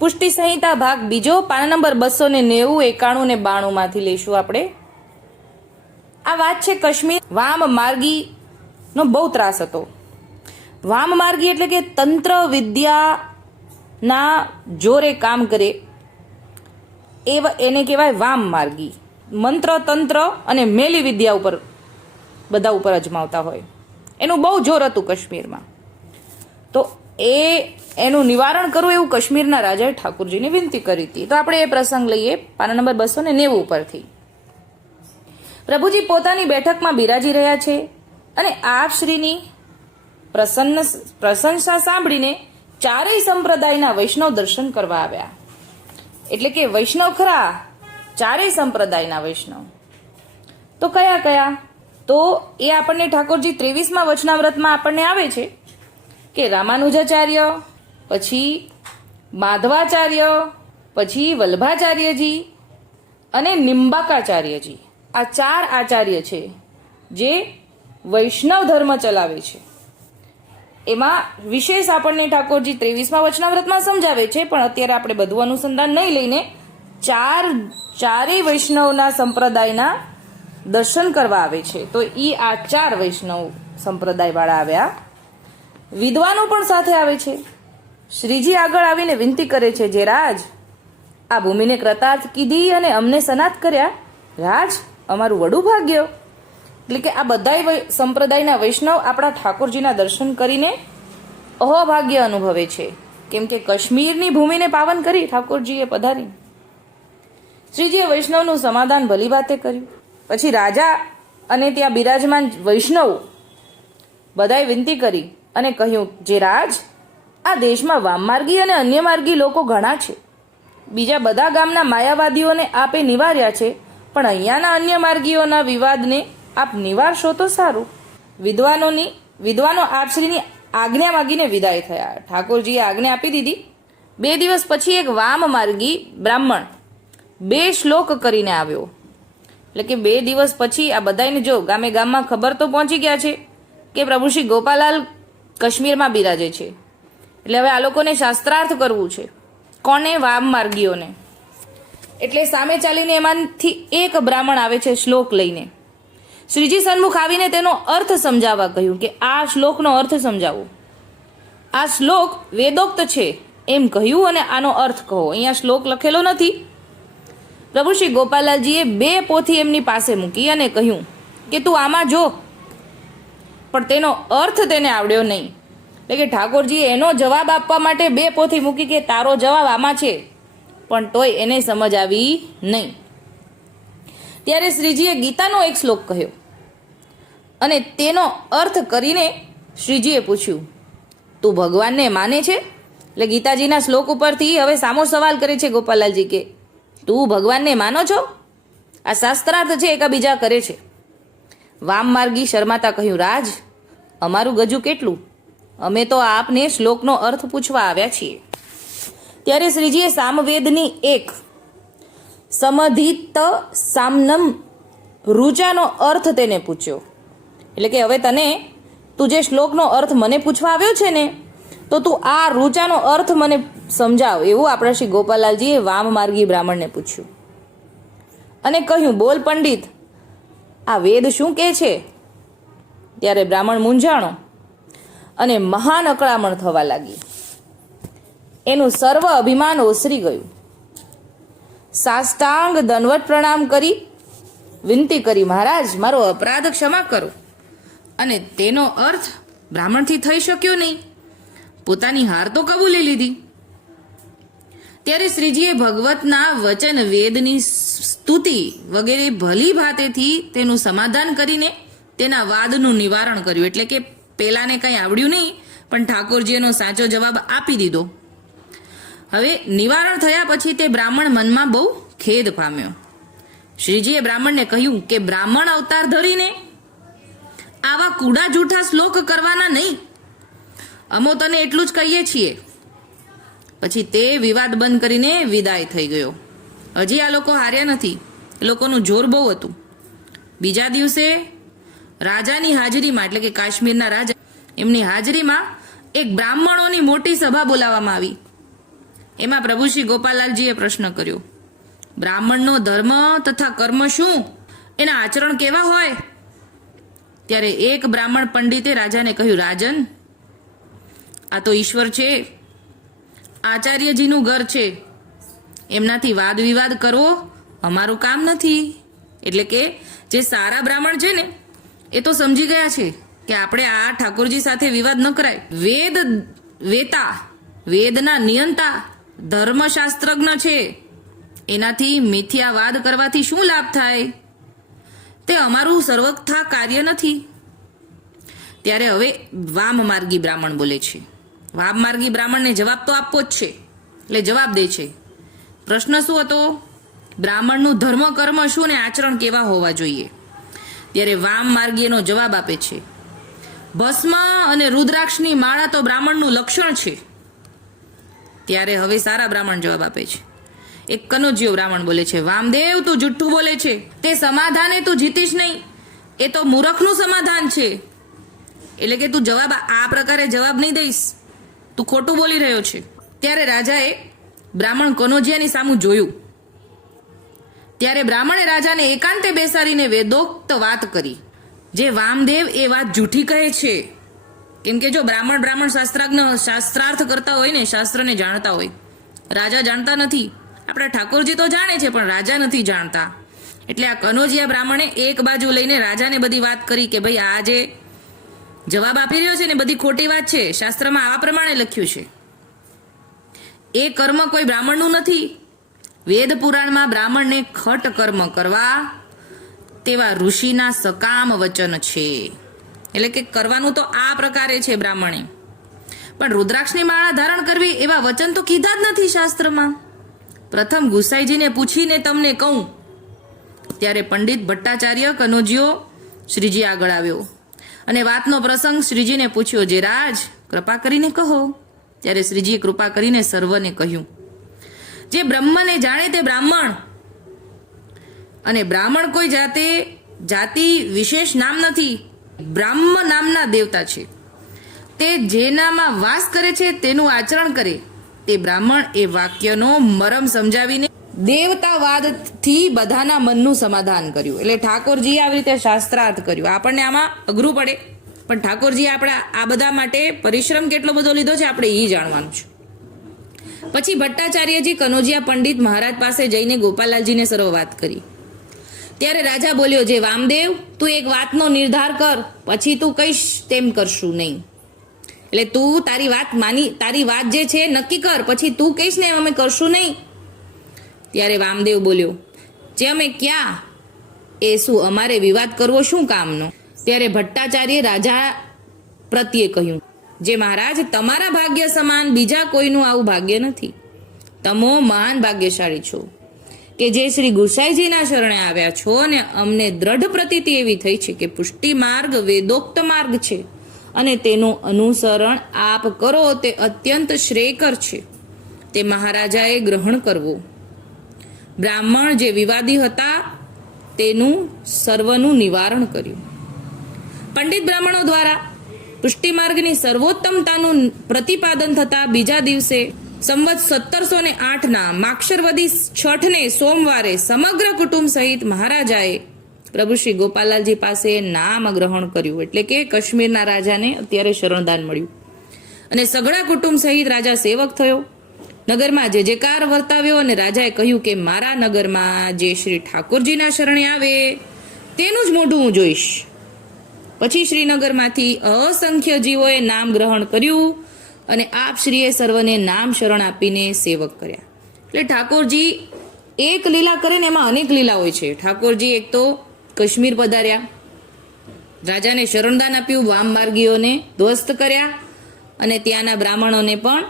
પુષ્ટિ સંહિતા ભાગ બીજો, પાના નંબર 290, 91 ને 92 માંથી લઈશું આપણે. આ વાત છે કાશ્મીર વામ માર્ગી નો બહુ ત્રાસ હતો. વામ માર્ગી એટલે કે તંત્ર વિદ્યાના જોરે કામ કરે એને કહેવાય વામ માર્ગી. મંત્ર તંત્ર અને મેલી વિદ્યા ઉપર બધા ઉપર અજમાવતા હોય, એનું બહુ જોર હતું કાશ્મીરમાં. તો એનું નિવારણ કરવું એવું કાશ્મીરના રાજાએ ઠાકોરજીને વિનંતી કરી હતી. તો આપણે એ પ્રસંગ લઈએ પાના નંબર 290 ઉપરથી. પ્રભુજી પોતાની બેઠકમાં બિરાજી રહ્યા છે અને આપ શ્રીની પ્રશંસા સાંભળીને ચારેય સંપ્રદાયના વૈષ્ણવ દર્શન કરવા આવ્યા. એટલે કે વૈષ્ણવ ખરા, ચારેય સંપ્રદાયના વૈષ્ણવ. તો કયા કયા? તો એ આપણને ઠાકોરજી 23મા વચનામૃતમાં આપણને આવે છે કે રામાનુજાચાર્ય, પછી માધવાચાર્ય, પછી વલ્ભાચાર્યજી અને નિંબાકાચાર્યજી. આ 4 આચાર્ય છે જે વૈષ્ણવ ધર્મ ચલાવે છે. એમાં વિશેષ આપણને ઠાકોરજી 23મા વચનામૃતમાં સમજાવે છે, પણ અત્યારે આપણે બધું અનુસંધાન નહીં લઈને ચારેય વૈષ્ણવના સંપ્રદાયના દર્શન કરવા આવે છે. તો આ 4 વૈષ્ણવ સંપ્રદાય વાળા આવ્યા. વિદ્વાનો પણ સાથે આવે છે. શ્રીજી આગળ આવીને વિનંતી કરે છે, જે રાજ આ ભૂમિને કૃતાર્થ કીધી અને અમને સનાત કર્યા, રાજ અમારું વડું ભાગ્ય. એટલે કે આ બધા સંપ્રદાયના વૈષ્ણવ આપણા ઠાકોરજીના દર્શન કરીને અહોભાગ્ય અનુભવે છે, કેમ કે કાશ્મીરની ભૂમિને પાવન કરી ઠાકોરજીએ પધારી. શ્રીજીએ વૈષ્ણવનું સમાધાન ભલી વાતે કર્યું. પછી રાજા અને ત્યાં બિરાજમાન વૈષ્ણવ બધાએ વિનંતી કરી અને કહ્યું, જે રાજ આ દેશમાં વામમાર્ગી અને અન્ય માર્ગી લોકો ઘણા છે. બીજા બધા ગામના માયાવાદીઓને આપે નિવાર્યા છે, પણ અહીંયાના અન્ય માર્ગીઓના વિવાદને આપ નિવારશો તો સારું. વિદ્વાનો આપશ્રીની આજ્ઞા માગીને વિદાય થયા. ઠાકોરજીએ આજ્ઞા આપી દીધી. 2 દિવસ પછી એક વામ માર્ગી બ્રાહ્મણ 2 શ્લોક કરીને આવ્યો. એટલે કે 2 દિવસ પછી આ બધાને જો ગામમાં ખબર તો પહોંચી ગયા છે કે પ્રભુ શ્રી ગોપાલાલ કાશ્મીરમાં બિરાજે છે. એટલે હવે આ લોકોને શાસ્ત્રાર્થ કરવું છે. કોને? વામ માર્ગીઓને. એટલે સામે ચાલીને એમાંથી એક બ્રાહ્મણ આવે છે શ્લોક લઈને. શ્રીજી સન્મુખ આવીને તેનો અર્થ સમજાવવા કહ્યું કે આ શ્લોકનો અર્થ સમજાવો. આ શ્લોક વેદોક્ત છે એમ કહ્યું અને આનો અર્થ કહો. અહીંયા શ્લોક લખેલો નથી. પ્રભુ શ્રી ગોપાલાલજીએ 2 પોથી એમની પાસે મૂકી અને કહ્યું કે તું આમાં જો, પણ તેનો અર્થ તેને આવડ્યો નહીં. એટલે કે ઠાકોરજીએ એનો જવાબ આપવા માટે 2 પોથી મૂકી કે તારો જવાબ આમાં છે, પણ તોય એને સમજ આવી નહીં. ત્યારે શ્રીજીએ ગીતાનો એક શ્લોક કહ્યો અને તેનો અર્થ કરીને શ્રીજીએ પૂછ્યું, તું ભગવાનને માને છે? એટલે ગીતાજીના શ્લોક ઉપરથી હવે સામો સવાલ કરે છે ગોપાલાલજી કે તું ભગવાનને માનો છો? આ શાસ્ત્રાર્થ છે એકાબીજા કરે છે. વામ માર્ગી શર્માતા કહ્યું, રાજ અમારું ગજુ કેટલું, અમે તો આપને શ્લોકનો અર્થ પૂછવા આવ્યા છીએ. ત્યારે શ્રીજીએ સામવેદની એક સમધિત સામનમ રૂચાનો અર્થ તેને પૂછ્યો. એટલે કે હવે તું જે શ્લોકનો અર્થ મને પૂછવા આવ્યો છે ને, તો તું આ રૂચાનો અર્થ મને સમજાવ, એવું આપણા શ્રી ગોપાલાલજીએ વામ માર્ગી બ્રાહ્મણને પૂછ્યું. અને કહ્યું, બોલ પંડિત, આ વેદ શું કહે છે? ત્યારે બ્રાહ્મણ મૂંઝાણો અને મહાન અકળામણ થવા લાગી. એનું સર્વ અભિમાન ઓસરી ગયું. સાષ્ટાંગ દંડવત પ્રણામ કરી વિનંતી કરી, મહારાજ મારો અપરાધ ક્ષમા કરો. અને તેનો અર્થ બ્રાહ્મણથી થઈ શક્યો નહીં. પોતાની હાર તો કબૂલી લીધી. ત્યારે શ્રીજીએ ભગવતના વચન વેદની સ્તુતિ વગેરે ભલી ભાતેથી તેનું સમાધાન કરીને તેના વાદનું નિવારણ કર્યું. એટલે કે પેલાને કંઈ આવડ્યું નહીં, પણ ઠાકોરજીનો સાચો જવાબ આપી દીધો. હવે નિવારણ થયા પછી તે બ્રાહ્મણ મનમાં બહુ ખેદ પામ્યો. શ્રીજીએ બ્રાહ્મણને કહ્યું કે બ્રાહ્મણ અવતાર ધરીને આવા કૂડા જૂઠા શ્લોક કરવાના નહીં. અમો તને એટલું જ કહીએ છીએ. પછી તે વિવાદ બંધ કરીને વિદાય થઈ ગયો. હજી આ લોકો હાર્યા નથી. એ લોકોનું જોર બહુ હતું. બીજા દિવસે રાજાની હાજરીમાં, એટલે કે કાશ્મીરના રાજા, એમની હાજરીમાં એક બ્રાહ્મણોની મોટી સભા બોલાવવામાં આવી. એમાં પ્રભુ શ્રી ગોપાલાલજીએ પ્રશ્ન કર્યો, બ્રાહ્મણનો ધર્મ તથા કર્મ શું, એના આચરણ કેવા હોય? ત્યારે એક બ્રાહ્મણ પંડિતે રાજાને કહ્યું, રાજન, આ તો ઈશ્વર છે, આચાર્યજીનું ઘર છે, એમનાથી વાદ વિવાદ કરવો અમારું કામ નથી. એટલે કે જે સારા બ્રાહ્મણ છે ને એ તો સમજી ગયા છે કે આપણે આ ઠાકોરજી સાથે વિવાદ ન કરાય. વેદ વેતા, વેદના નિયંતા, ધર્મશાસ્ત્રજ્ઞ છે, એનાથી મિથ્યા વાદ કરવાથી શું લાભ થાય? તે અમારું સર્વથા કાર્ય નથી. ત્યારે હવે વામમાર્ગી બ્રાહ્મણ બોલે છે. વામમાર્ગી બ્રાહ્મણને જવાબ તો આપવો જ છે, એટલે જવાબ દે છે. પ્રશ્ન શું હતો? બ્રાહ્મણનું ધર્મ કર્મ શું ને આચરણ કેવા હોવા જોઈએ? ત્યારે વામમાર્ગીનો જવાબ આપે છે, ભસ્મ અને રુદ્રાક્ષની માળા તો બ્રાહ્મણનું લક્ષણ છે. ત્યારે હવે સારા બ્રાહ્મણ જવાબ આપે છે. એક કનોજિયો બ્રાહ્મણ બોલે છે, વામદેવ તું જુઠ્ઠું બોલે છે, તે સમાધાને તું જીતીશ નહીં, એ તો મૂર્ખનું સમાધાન છે. એટલે કે તું જવાબ આ પ્રકારે જવાબ નહીં દઈશ, તું ખોટું બોલી રહ્યો છે. ત્યારે રાજાએ બ્રાહ્મણ કનોજિયાની સામું જોયું. ત્યારે બ્રાહ્મણે રાજાને એકાંતે બેસાડીને વેદોક્ત વાત કરી. જે વામદેવ એ વાત જૂઠી કહે છે, કેમ કે જો બ્રાહ્મણ શાસ્ત્રાજ્ઞ શાસ્ત્રાર્થ કરતા હોય ને, શાસ્ત્રને જાણતા હોય, રાજા જાણતા નથી. આપણા ઠાકોરજી તો જાણે છે પણ રાજા નથી જાણતા. એટલે આ કનોજિયા બ્રાહ્મણે એક બાજુ લઈને રાજાને બધી વાત કરી કે ભાઈ આ જે જવાબ આપી રહ્યો છે ને બધી ખોટી વાત છે, શાસ્ત્રમાં આવા પ્રમાણે લખ્યું છે. એ કર્મ કોઈ બ્રાહ્મણનું નથી. વેદ પુરાણમાં બ્રાહ્મણને ખટ કર્મ કરવા તેવા ઋષિના સકામ વચન છે. એટલે કે કરવાનું તો આ પ્રકારે છે બ્રાહ્મણે, પણ રુદ્રાક્ષની માળા ધારણ કરવી એવા વચન તો કીધા જ નથી શાસ્ત્રમાં. પ્રથમ ગુસાઈજીને પૂછીને તમને કહું. ત્યારે પંડિત ભટ્ટાચાર્ય કનોજિયો શ્રીજી આગળ આવ્યો અને વાતનો પ્રસંગ શ્રીજીને પૂછ્યો. જે રાજ, કૃપા કરીને કહો. ત્યારે શ્રીજીએ કૃપા કરીને સર્વને કહ્યું, જે બ્રહ્મને જાણે તે બ્રાહ્મણ, અને બ્રાહ્મણ કોઈ જાતિ વિશેષ નામ નથી, બ્રાહ્મ નામના દેવતા છે. તે જેનામાં વાસ કરે છે તેનું આચરણ કરે તે બ્રાહ્મણ. એ વાક્યનો મરમ સમજાવીને દેવતાવાદથી બધાના મનનું સમાધાન કર્યું. એટલે ઠાકોરજીએ આવી રીતે શાસ્ત્રાર્થ કર્યું. આપણને આમાં અઘરું પડે, પણ ઠાકોરજીએ આપણા આ બધા માટે પરિશ્રમ કેટલો બધો લીધો છે આપણે એ જાણવાનું છે. પછી ભટ્ટાચાર્યજી કનોજિયા પંડિત મહારાજ પાસે જઈને ગોપાલાલજીને સર્વ વાત કરી. ત્યારે રાજા બોલ્યો, જે વામદેવ, તું એક વાતનો નિર્ધાર કર, પછી તું કહીશ તેમ કરશું નહીં. એટલે તું તારી વાત જે છે નક્કી કર, પછી તું કહીશ ને એમ અમે કરશું નહીં. ત્યારે વામદેવ બોલ્યો, જે અમે ક્યાં, એ શું અમારે વિવાદ કરવો શું કામનો? ત્યારે ભટ્ટાચાર્ય રાજા પ્રત્યે કહ્યું, જે મહારાજ, તમારા ભાગ્ય સમાન બીજા કોઈનું આવું ભાગ્ય નથી. તમો મહાન ભાગ્યશાળી છો કે જે શ્રી ગુસાઈજીના શરણે આવ્યા છો, અને અમને દ્રઢ પ્રતીતિ એવી થઈ છે કે પુષ્ટિ માર્ગ વેદોક્ત માર્ગ છે, અને તેનું અનુસરણ આપ કરો તે અત્યંત શ્રેયકર છે. તે મહારાજાએ ગ્રહણ કરવો. બ્રાહ્મણ જે વિવાદી હતા તેનું સર્વનું નિવારણ કર્યું. પંડિત બ્રાહ્મણો દ્વારા પુષ્ટિ માર્ગની સર્વોત્તમતાનું પ્રતિપાદન થતા બીજા દિવસે સંવત 1708ના માક્ષરવદી છઠને સોમવારે સમગ્ર કુટુંબ સહિત મહારાજાએ પ્રભુ શ્રી ગોપાલાલજી પાસે નામ ગ્રહણ કર્યું. એટલે કે કાશ્મીરના રાજાને અત્યારે શરણદાન મળ્યું, અને સઘળા કુટુંબ સહિત રાજા સેવક થયો. નગરમાં જે જેકાર વર્તાવ્યો, અને રાજાએ કહ્યું કે મારા નગરમાં જે શ્રી ઠાકોરજીના શરણે આવે તેનું જ મોઢું હું જોઈશ. પછી શ્રીનગરમાંથી અસંખ્ય જીવોએ નામ ગ્રહણ કર્યું, અને આપ શ્રીએ સર્વને નામ શરણ આપીને સેવક કર્યા. એટલે ઠાકોરજી એક લીલા કરે ને એમાં અનેક લીલા હોય છે. ઠાકોરજી એક તો કાશ્મીર પધાર્યા, રાજાને શરણદાન આપ્યું, વામ માર્ગીઓને ધ્વસ્ત કર્યા, અને ત્યાંના બ્રાહ્મણોને પણ